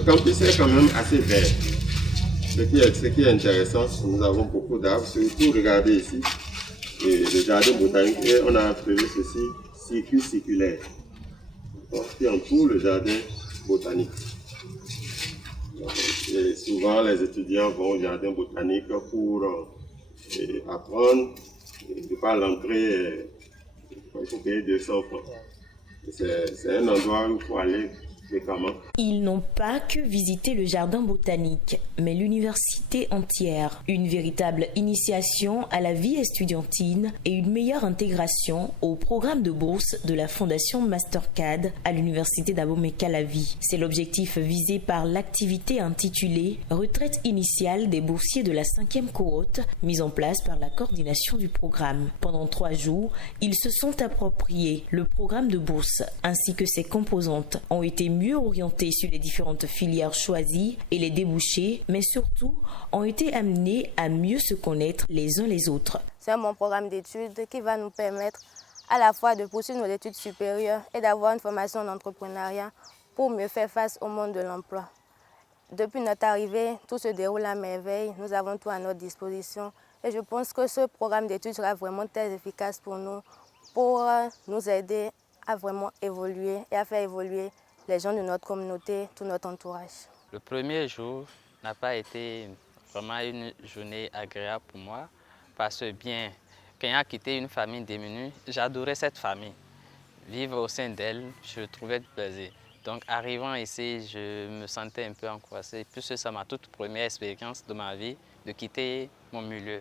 Le campus est quand même assez vert. Ce qui est intéressant, nous avons beaucoup d'arbres, surtout regardez ici, le jardin botanique, et on a prévu ceci, circuit circulaire, qui entoure le jardin botanique. Et souvent, les étudiants vont au jardin botanique pour apprendre, et par l'entrée, il faut payer 200 francs. C'est un endroit où il faut aller fréquemment. Ils n'ont pas que visité le jardin botanique, mais l'université entière. Une véritable initiation à la vie estudiantine et une meilleure intégration au programme de bourse de la Fondation Mastercad à l'université d'Abomey-Calavi. C'est l'objectif visé par l'activité intitulée « Retraite initiale des boursiers de la 5e cohorte » mise en place par la coordination du programme. Pendant 3 jours, ils se sont appropriés le programme de bourse ainsi que ses composantes, ont été mieux orientés sur les différentes filières choisies et les débouchés, mais surtout ont été amenés à mieux se connaître les uns les autres. C'est un bon programme d'études qui va nous permettre à la fois de poursuivre nos études supérieures et d'avoir une formation en entrepreneuriat pour mieux faire face au monde de l'emploi. Depuis notre arrivée, tout se déroule à merveille, nous avons tout à notre disposition et je pense que ce programme d'études sera vraiment très efficace pour nous aider à vraiment évoluer et à faire évoluer les gens de notre communauté, tout notre entourage. Le premier jour n'a pas été vraiment une journée agréable pour moi parce que bien qu'ayant quitté une famille démunie, j'adorais cette famille. Vivre au sein d'elle, je trouvais du plaisir. Donc arrivant ici, je me sentais un peu angoissé puisque c'est ma toute première expérience de ma vie de quitter mon milieu.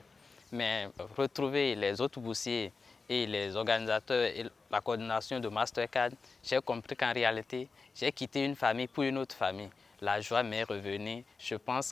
Mais retrouver les autres boursiers et les organisateurs et la coordination de Mastercard, j'ai compris qu'en réalité, j'ai quitté une famille pour une autre famille. La joie m'est revenue. Je pense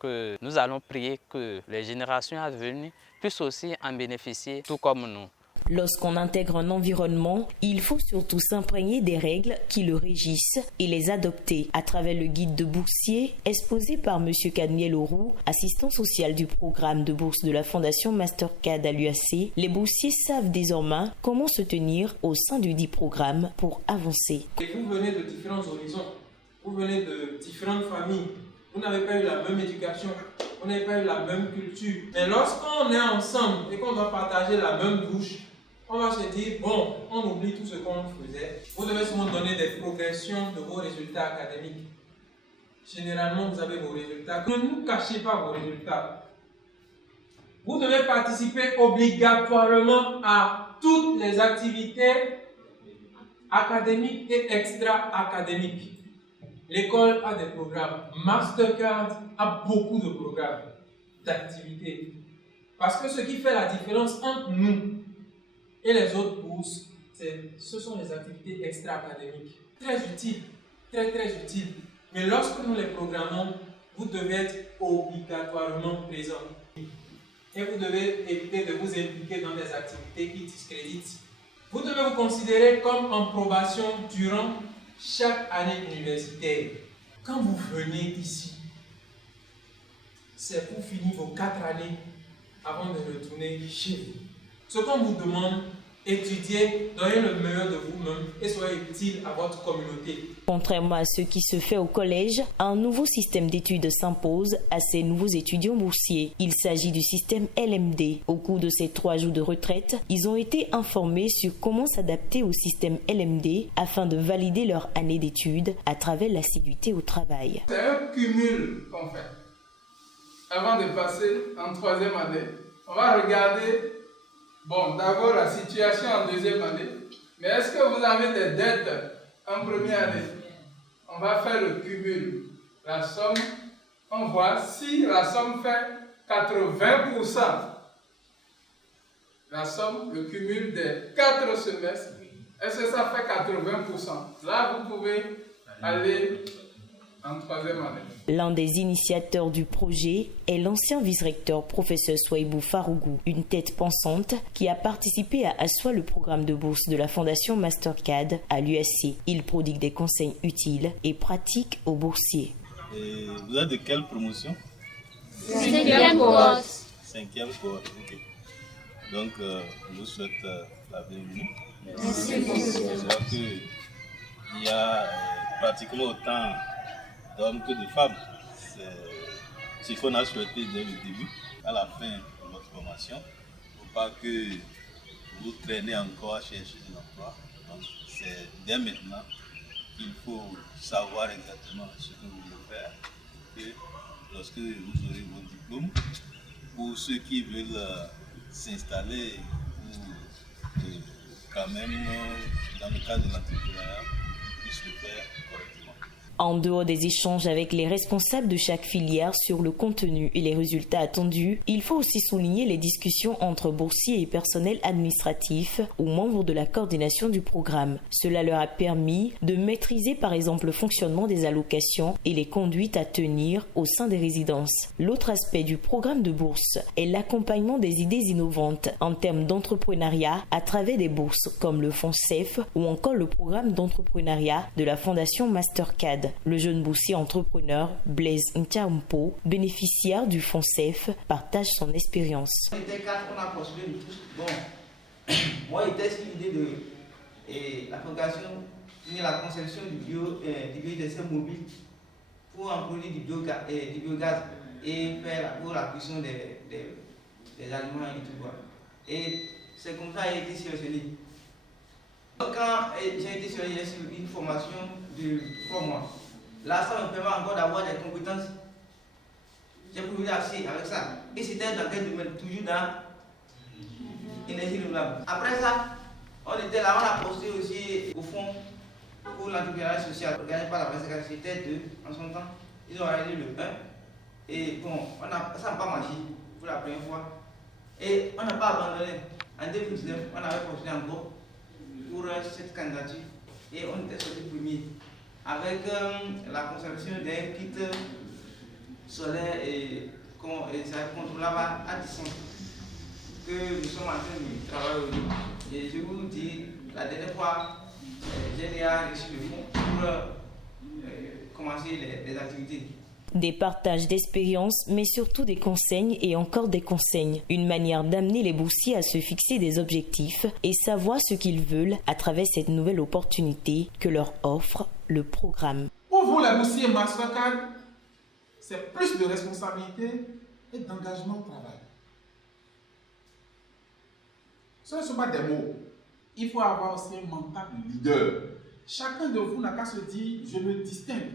que nous allons prier que les générations à venir puissent aussi en bénéficier, tout comme nous. Lorsqu'on intègre un environnement, il faut surtout s'imprégner des règles qui le régissent et les adopter. À travers le guide de boursiers exposé par M. Cadmiel Auroux, assistant social du programme de bourse de la Fondation Mastercard à l'UAC, les boursiers savent désormais comment se tenir au sein du dit programme pour avancer. Et vous venez de différents horizons, vous venez de différentes familles, vous n'avez pas eu la même éducation, vous n'avez pas eu la même culture. Mais lorsqu'on est ensemble et qu'on doit partager la même bouche, on va se dire, bon, on oublie tout ce qu'on faisait. Vous devez souvent donner des progressions de vos résultats académiques. Généralement, vous avez vos résultats. Ne nous cachez pas vos résultats. Vous devez participer obligatoirement à toutes les activités académiques et extra-académiques. L'école a des programmes. Mastercard a beaucoup de programmes, d'activités. Parce que ce qui fait la différence entre nous et les autres bourses, ce sont les activités extra-académiques. Très utiles, très très utiles. Mais lorsque nous les programmons, vous devez être obligatoirement présent. Et vous devez éviter de vous impliquer dans des activités qui discréditent. Vous devez vous considérer comme en probation durant chaque année universitaire. Quand vous venez ici, c'est pour finir vos 4 années avant de retourner chez vous. Ce qu'on vous demande, étudiez, donnez le meilleur de vous-même et soyez utile à votre communauté. Contrairement à ce qui se fait au collège, un nouveau système d'études s'impose à ces nouveaux étudiants boursiers. Il s'agit du système LMD. Au cours de ces 3 jours de retraite, ils ont été informés sur comment s'adapter au système LMD afin de valider leur année d'études à travers l'assiduité au travail. C'est un cumul qu'on fait. Avant de passer en 3e année, on va regarder d'abord la situation en 2e année, mais est-ce que vous avez des dettes en 1re année? On va faire le cumul. La somme, on voit si la somme fait 80%. La somme, le cumul des 4 semestres, est-ce que ça fait 80%? Là, vous pouvez aller en 3e année. L'un des initiateurs du projet est l'ancien vice-recteur professeur Souaibou Farougou, une tête pensante qui a participé à asseoir le programme de bourse de la Fondation Mastercard à l'USC. Il prodigue des conseils utiles et pratiques aux boursiers. Et vous êtes de quelle promotion? 5e cohorte. 5e cohorte, ok. Donc, je vous souhaite la bienvenue. Merci, monsieur. Je vois qu'il y a pratiquement autant d'hommes que de femmes. C'est ce qu'on a souhaité dès le début, à la fin de notre formation. Il ne faut pas que vous traînez encore à chercher de l'emploi. Donc c'est dès maintenant qu'il faut savoir exactement ce que vous voulez faire. Que lorsque vous aurez vos diplômes, pour ceux qui veulent s'installer ou quand même dans le cadre de l'entrepreneuriat, ils puissent le faire correctement. En dehors des échanges avec les responsables de chaque filière sur le contenu et les résultats attendus, il faut aussi souligner les discussions entre boursiers et personnel administratif ou membres de la coordination du programme. Cela leur a permis de maîtriser par exemple le fonctionnement des allocations et les conduites à tenir au sein des résidences. L'autre aspect du programme de bourse est l'accompagnement des idées innovantes en termes d'entrepreneuriat à travers des bourses comme le fonds CEF ou encore le programme d'entrepreneuriat de la Fondation Mastercard. Le jeune boursier entrepreneur Blaise Ntiampo, bénéficiaire du fonds CEF, partage son expérience. On était 4, on a postulé tous. Bon, moi j'étais sur l'idée de la fabrication, la conception du biodiesel mobile pour en produire du biogaz et faire pour la cuisson des aliments et tout quoi. Et c'est comme ça que j'ai été sélectionné. Quand j'ai été sélectionné sur une formation de 3 mois, là ça me permet encore d'avoir des compétences. J'ai pu assez avec ça. Et c'était dans quel domaine? Toujours dans l'énergie renouvelable. Après ça, on était là, on a posté aussi au fond pour l'entrepreneuriat social organisé par la presse. C'était 2 en son temps. Ils ont arrêté le 1. Et bon, ça n'a pas marché pour la première fois. Et on n'a pas abandonné. En 2019, on avait postulé encore pour cette candidature et on était sorti premier avec la conception d'un kit solaire et ça contrôlable à distance que nous sommes en train de travailler aujourd'hui. Et je vous dis, la dernière fois, j'ai déjà reçu le fonds pour commencer les activités. Des partages d'expériences, mais surtout des conseils et encore des conseils. Une manière d'amener les boursiers à se fixer des objectifs et savoir ce qu'ils veulent à travers cette nouvelle opportunité que leur offre le programme. Pour vous, les boursiers Mastercard, c'est plus de responsabilité et d'engagement au travail. Ce ne sont pas des mots. Il faut avoir aussi un mental de leader. Chacun de vous n'a qu'à se dire, je me distingue.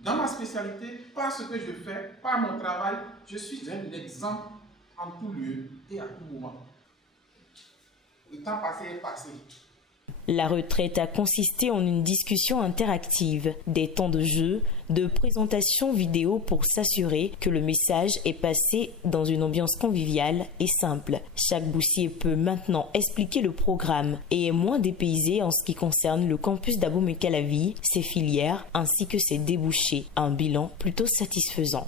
Dans ma spécialité, par ce que je fais, par mon travail, je suis un exemple en tout lieu et à tout moment. Le temps passé est passé. La retraite a consisté en une discussion interactive, des temps de jeu, de présentation vidéo pour s'assurer que le message est passé dans une ambiance conviviale et simple. Chaque boursier peut maintenant expliquer le programme et est moins dépaysé en ce qui concerne le campus d'Abomey-Calavi, ses filières ainsi que ses débouchés. Un bilan plutôt satisfaisant.